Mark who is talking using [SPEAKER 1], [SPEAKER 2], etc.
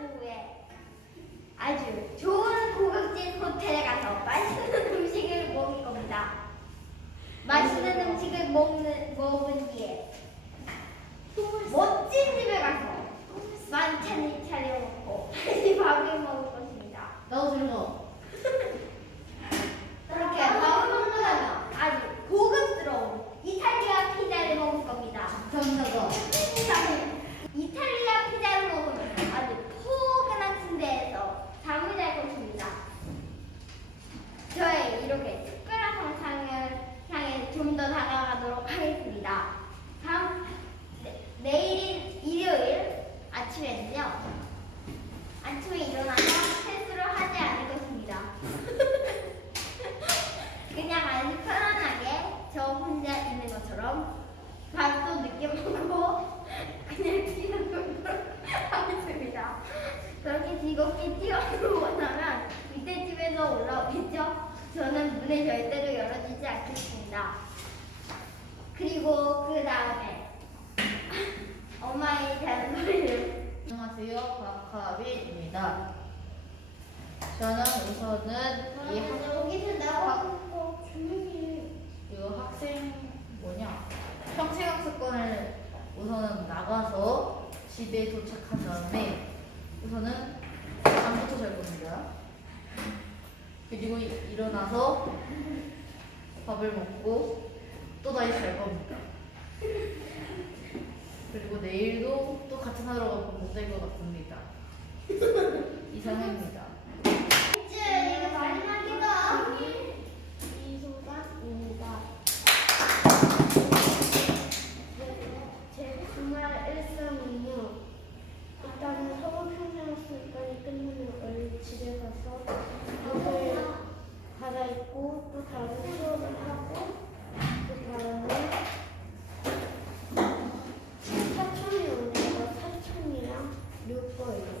[SPEAKER 1] 오후에 아주 좋은 고급진 호텔에 가서 맛있는 음식을 먹을 겁니다. 맛있는 음식을 먹는 먹은 뒤에 멋진 집에 가서 만찬을 차려 먹고 다시 밥을 먹을 것입니다.
[SPEAKER 2] 나도 들어.
[SPEAKER 1] 그렇게 밥을 먹고 나면 아주 고급스러운 이탈리아 피자를 먹을 겁니다.
[SPEAKER 2] 정답어.
[SPEAKER 1] 잠을 이탈리아 피자를 먹으면서 아주 포근한 침대에서 잠을 잘 것입니다. 저의 이렇게 특별한 상상을 향해 좀 더 다가가도록 하겠습니다. 다음 네, 내일인 일요일 아침에는요. 아침에 일어나서 세수를 하지 않을 것입니다. 그냥 아주 편안하게 저 혼자 있는 것처럼 밥도 늦게 먹고 그냥 뛰어놀고 하겠습니다. 그렇게 즐겁게 뛰어놀고 나면 밑에 집에서 올라오겠죠? 저는 문을 절대로 열어주지 않겠습니다. 그리고 그 다음에 엄마의 잔소리를
[SPEAKER 2] 안녕하세요. 박하빈입니다. 저는 우선은 이, 학,
[SPEAKER 1] 여기서 나오고.
[SPEAKER 2] 이 학생 뭐냐 평생학습관을 우선은 나가서 집에 도착한 다음에 우선은 잠부터 잘 겁니다. 그리고 이- 일어나서 밥을 먹고 또 다시 잘 겁니다. 그리고 내일도 또 같은 하루 가고 못잘 것 같습니다. 이상입니다.
[SPEAKER 1] 이제 마지막이다. 이소장입니다. 제 주말 일상은요. 일단은 서울 평생학습까지 끝나면 얼른 집에 가서 옷을 갈아입고 또 다른 수업을 하고 그 다음에 사촌이 오니까 사촌이랑 놀 거예요.